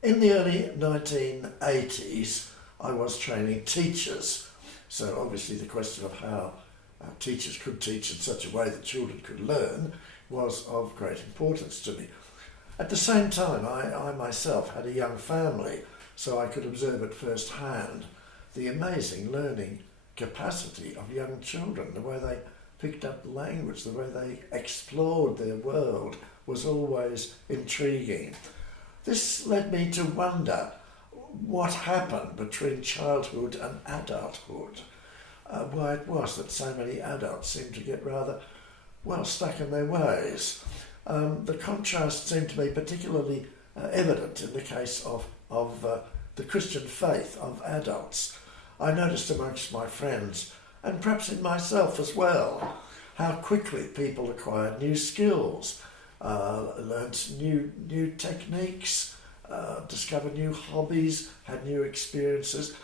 In the early 1980s, I was training teachers. So obviously the question of how teachers could teach in such a way that children could learn was of great importance to me. At the same time, I myself had a young family, so I could observe at first hand the amazing learning capacity of young children. The way they picked up language, the way they explored their world was always intriguing. This led me to wonder what happened between childhood and adulthood. Why it was that so many adults seemed to get rather, well, stuck in their ways. The contrast seemed to be particularly evident in the case of the Christian faith of adults. I noticed amongst my friends, and perhaps in myself as well, how quickly people acquired new skills, learnt new techniques, discovered new hobbies, had new experiences.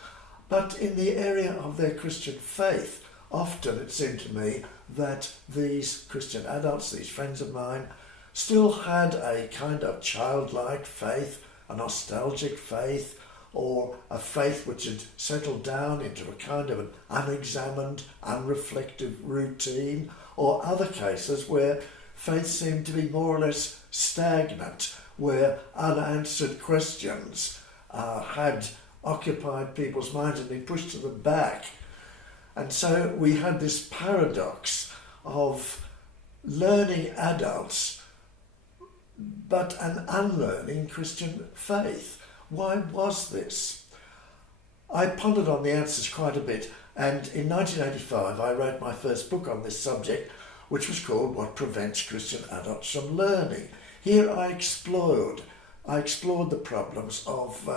But in the area of their Christian faith, often it seemed to me that these Christian adults, these friends of mine, still had a kind of childlike faith, a nostalgic faith, or a faith which had settled down into a kind of an unexamined, unreflective routine, or other cases where faith seemed to be more or less stagnant, where unanswered questions had occupied people's minds and been pushed to the back. And so we had this paradox of learning adults but an unlearning Christian faith. Why was this? I pondered on the answers quite a bit, and in 1985 I wrote my first book on this subject, which was called What Prevents Christian Adults from Learning. Here I explored the problems of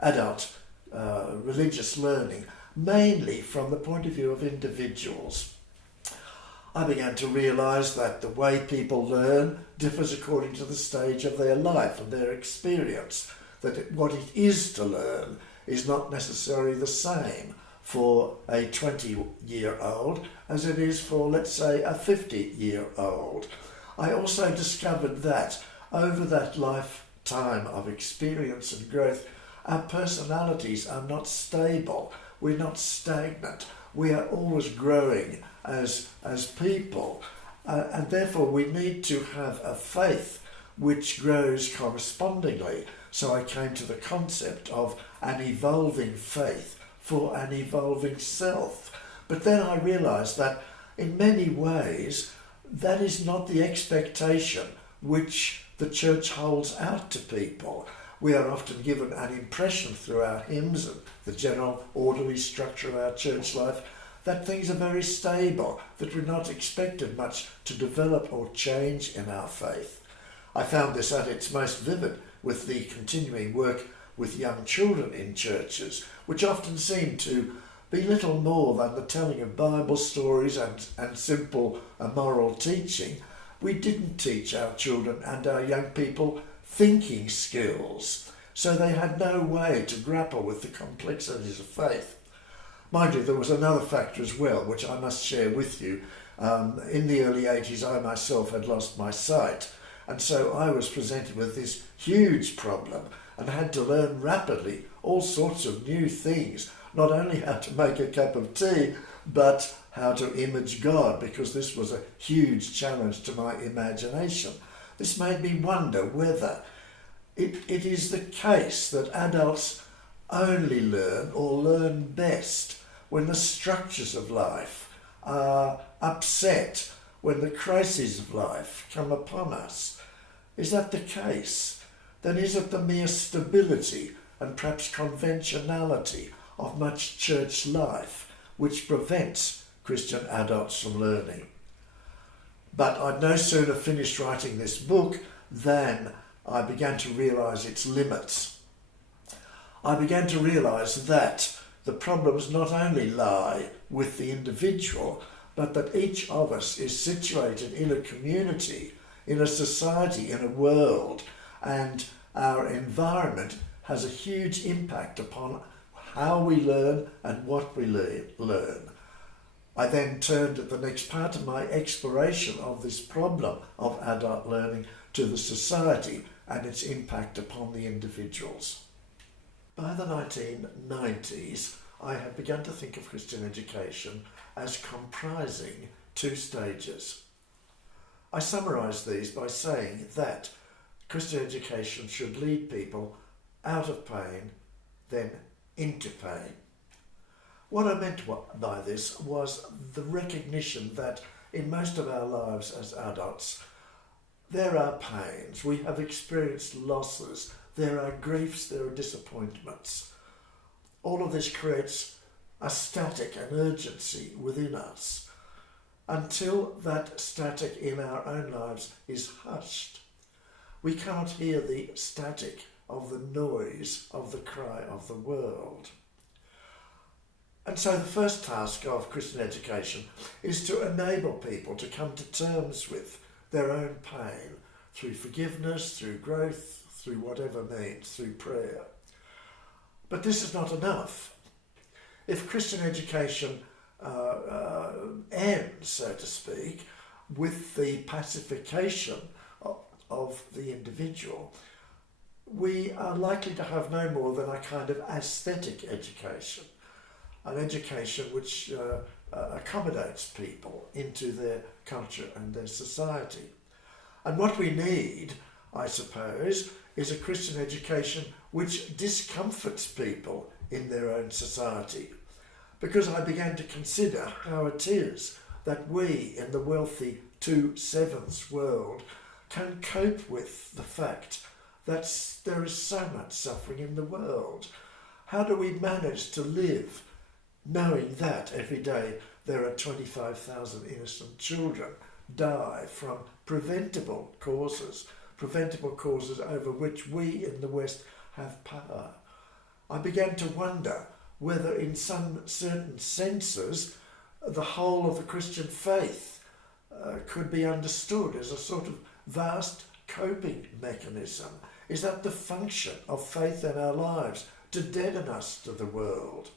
adult religious learning, mainly from the point of view of individuals. I began to realise that the way people learn differs according to the stage of their life and their experience, that what it is to learn is not necessarily the same for a 20-year-old as it is for, let's say, a 50-year-old. I also discovered that over that lifetime of experience and growth, our personalities are not stable, we're not stagnant, we are always growing as people, and therefore we need to have a faith which grows correspondingly. So I came to the concept of an evolving faith for an evolving self. But then I realised that in many ways that is not the expectation which the church holds out to people. We are often given an impression through our hymns and the general orderly structure of our church life that things are very stable, that we're not expected much to develop or change in our faith. I found this at its most vivid with the continuing work with young children in churches, which often seem to be little more than the telling of Bible stories and simple moral teaching. We didn't teach our children and our young people thinking skills, so they had no way to grapple with the complexities of faith. Mind you, there was another factor as well, which I must share with you. In the early 80s, I myself had lost my sight, and so I was presented with this huge problem and had to learn rapidly all sorts of new things, not only how to make a cup of tea, but how to image God, because this was a huge challenge to my imagination. This made me wonder whether it is the case that adults only learn or learn best when the structures of life are upset, when the crises of life come upon us. Is that the case? Then is it the mere stability and perhaps conventionality of much church life which prevents Christian adults from learning? But I'd no sooner finished writing this book than I began to realise its limits. I began to realise that the problems not only lie with the individual, but that each of us is situated in a community, in a society, in a world, and our environment has a huge impact upon how we learn and what we learn. I then turned at the next part of my exploration of this problem of adult learning to the society, and its impact upon the individuals. By the 1990s, I had begun to think of Christian education as comprising two stages. I summarise these by saying that Christian education should lead people out of pain, then into pain. What I meant by this was the recognition that in most of our lives as adults, there are pains, we have experienced losses, there are griefs, there are disappointments. All of this creates a static, an urgency within us. Until that static in our own lives is hushed, we cannot hear the static of the noise of the cry of the world. And so the first task of Christian education is to enable people to come to terms with their own pain through forgiveness, through growth, through whatever means, through prayer. But this is not enough. If Christian education ends, so to speak, with the pacification of the individual, we are likely to have no more than a kind of aesthetic education, an education which accommodates people into their culture and their society. And what we need, I suppose, is a Christian education which discomforts people in their own society. Because I began to consider how it is that we in the wealthy 2/7 world can cope with the fact that there is so much suffering in the world. How do we manage to live knowing that every day there are 25,000 innocent children die from preventable causes over which we in the West have power? I began to wonder whether in some certain senses the whole of the Christian faith could be understood as a sort of vast coping mechanism. Is that the function of faith in our lives, to deaden us to the world?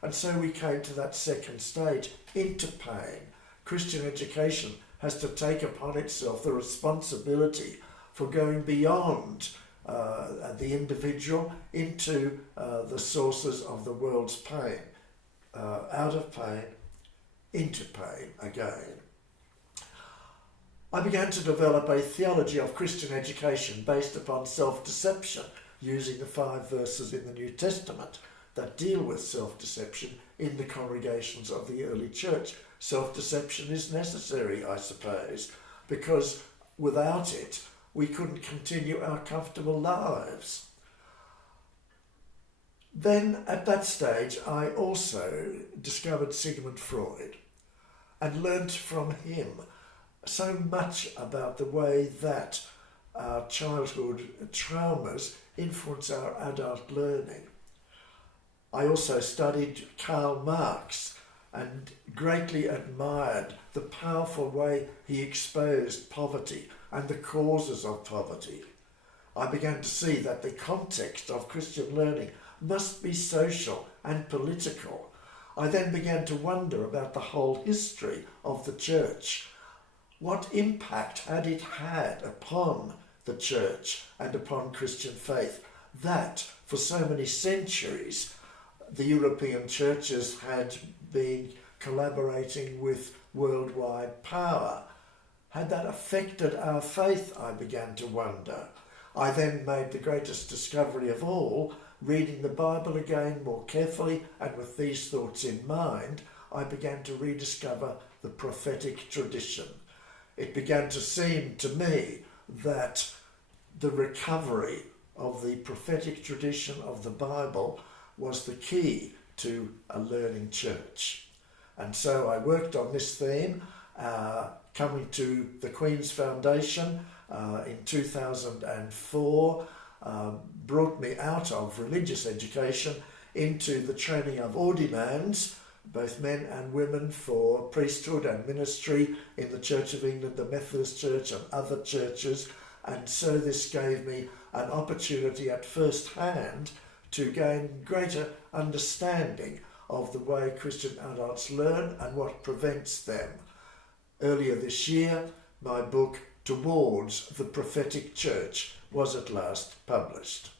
And so we came to that second stage, into pain. Christian education has to take upon itself the responsibility for going beyond the individual into the sources of the world's pain, out of pain, into pain again. I began to develop a theology of Christian education based upon self-deception, using the 5 verses in the New Testament that deal with self-deception in the congregations of the early church. Self-deception is necessary, I suppose, because without it, we couldn't continue our comfortable lives. Then, at that stage, I also discovered Sigmund Freud and learnt from him so much about the way that our childhood traumas influence our adult learning. I also studied Karl Marx and greatly admired the powerful way he exposed poverty and the causes of poverty. I began to see that the context of Christian learning must be social and political. I then began to wonder about the whole history of the church. What impact had it had upon the church and upon Christian faith that for so many centuries the European churches had been collaborating with worldwide power? Had that affected our faith? I began to wonder. I then made the greatest discovery of all, reading the Bible again more carefully, and with these thoughts in mind, I began to rediscover the prophetic tradition. It began to seem to me that the recovery of the prophetic tradition of the Bible was the key to a learning church. And so I worked on this theme, coming to the Queen's Foundation in 2004, brought me out of religious education into the training of ordinands, both men and women, for priesthood and ministry in the Church of England, the Methodist Church and other churches. And so this gave me an opportunity at first hand to gain greater understanding of the way Christian adults learn and what prevents them. Earlier this year, my book, towards the prophetic church was at last published.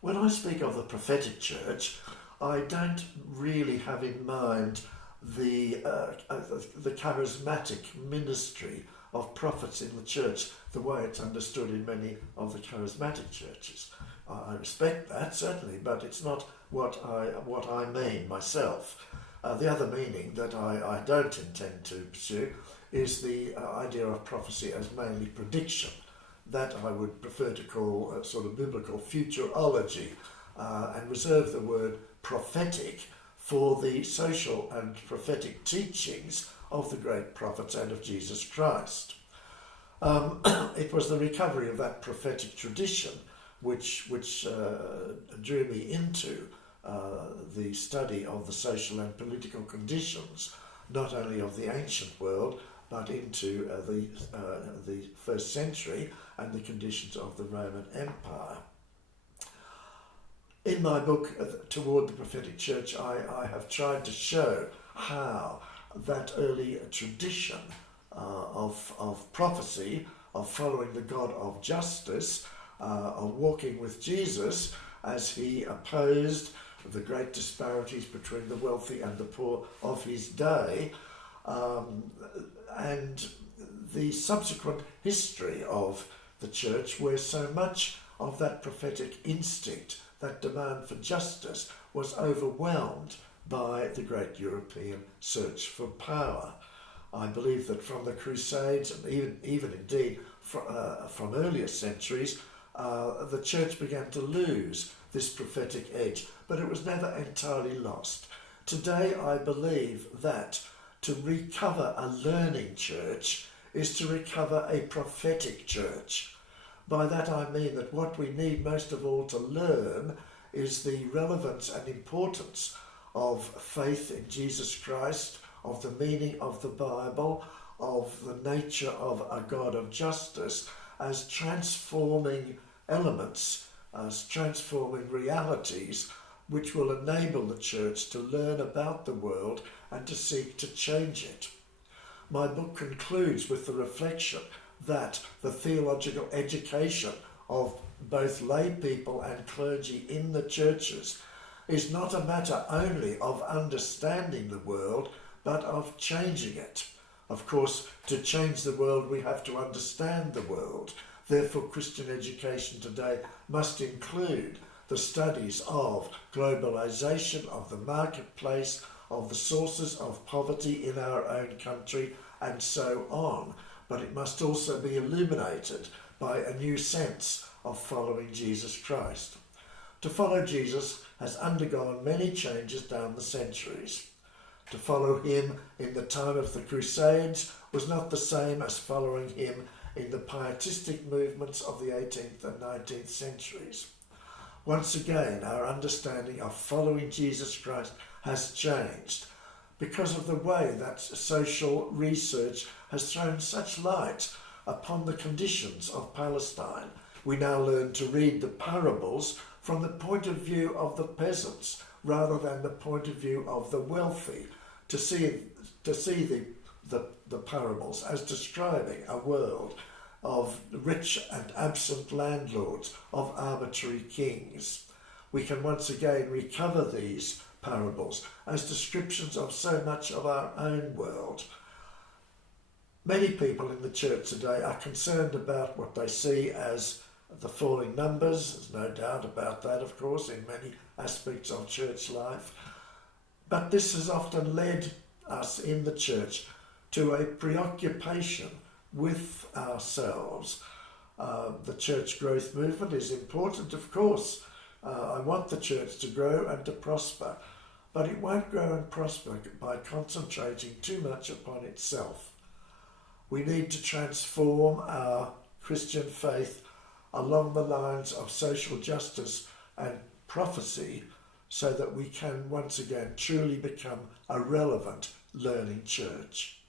When I speak of the prophetic church, I don't really have in mind the charismatic ministry of prophets in the church the way it's understood in many of the charismatic churches. I respect that, certainly, but it's not what I mean myself. The other meaning that I don't intend to pursue is the idea of prophecy as mainly prediction. That I would prefer to call a sort of biblical futurology, and reserve the word prophetic for the social and prophetic teachings of the great prophets and of Jesus Christ. It was the recovery of that prophetic tradition which drew me into the study of the social and political conditions, not only of the ancient world, but into the first century and the conditions of the Roman Empire. In my book, Toward the Prophetic Church, I have tried to show how that early tradition of prophecy, of following the God of justice, of walking with Jesus as he opposed the great disparities between the wealthy and the poor of his day, and the subsequent history of the church, where so much of that prophetic instinct, that demand for justice, was overwhelmed by the great European search for power. I believe that from the Crusades, and even indeed from earlier centuries, the church began to lose this prophetic edge, but it was never entirely lost. Today I believe that to recover a learning church is to recover a prophetic church. By that I mean that what we need most of all to learn is the relevance and importance of faith in Jesus Christ, of the meaning of the Bible, of the nature of a God of justice as transforming elements, as transforming realities, which will enable the church to learn about the world and to seek to change it. My book concludes with the reflection that the theological education of both lay people and clergy in the churches is not a matter only of understanding the world, but of changing it. Of course, to change the world, we have to understand the world. Therefore, Christian education today must include the studies of globalization, of the marketplace, of the sources of poverty in our own country, and so on. But it must also be illuminated by a new sense of following Jesus Christ. To follow Jesus has undergone many changes down the centuries. To follow him in the time of the Crusades was not the same as following him in the pietistic movements of the 18th and 19th centuries. Once again, our understanding of following Jesus Christ has changed because of the way that social research has thrown such light upon the conditions of Palestine. We now learn to read the parables from the point of view of the peasants rather than the point of view of the wealthy, to see the parables as describing a world of rich and absent landlords, of arbitrary kings. We can once again recover these parables as descriptions of so much of our own world. Many people in the church today are concerned about what they see as the falling numbers. There's no doubt about that, of course, in many aspects of church life. But this has often led us in the church to a preoccupation with ourselves. The church growth movement is important, of course. I want the church to grow and to prosper, but it won't grow and prosper by concentrating too much upon itself. We need to transform our Christian faith along the lines of social justice and prophecy so that we can once again truly become a relevant learning church.